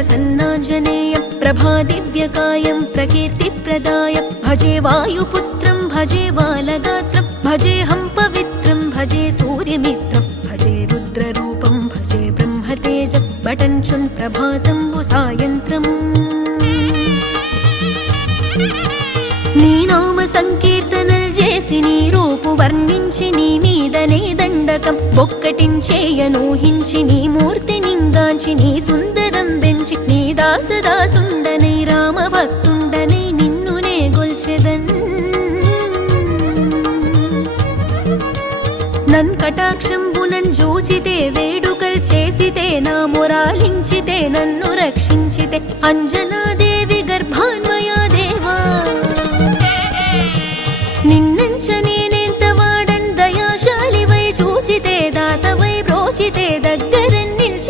प्रसन्नाञ्जनेयं प्रभादिव्यकायं प्रकीर्तिप्रदाय भजे वायुपुत्रं भजे बालगात्रं भजेऽहं पवित्रं भजे सूर्यमित्रं भजे रुद्ररूपं भजे ब्रह्मतेज बटञ्चुन् प्रभातं सायन्त्रम् నీ నామ సంకీర్తనలు చేసి నీ రూపు వర్ణించి నీ మీదనే దండకం ఒక్కటించేయనూహించి నీ మూర్తి దాసదాసుండనై రామభక్తుండనై నిన్ను నే గొల్చెదన్ నన్ కటాక్షంబునన్ జూచితే వేడుకల్ చేసితే నా మొరాలించితే నన్ను రక్షించితే అంజనా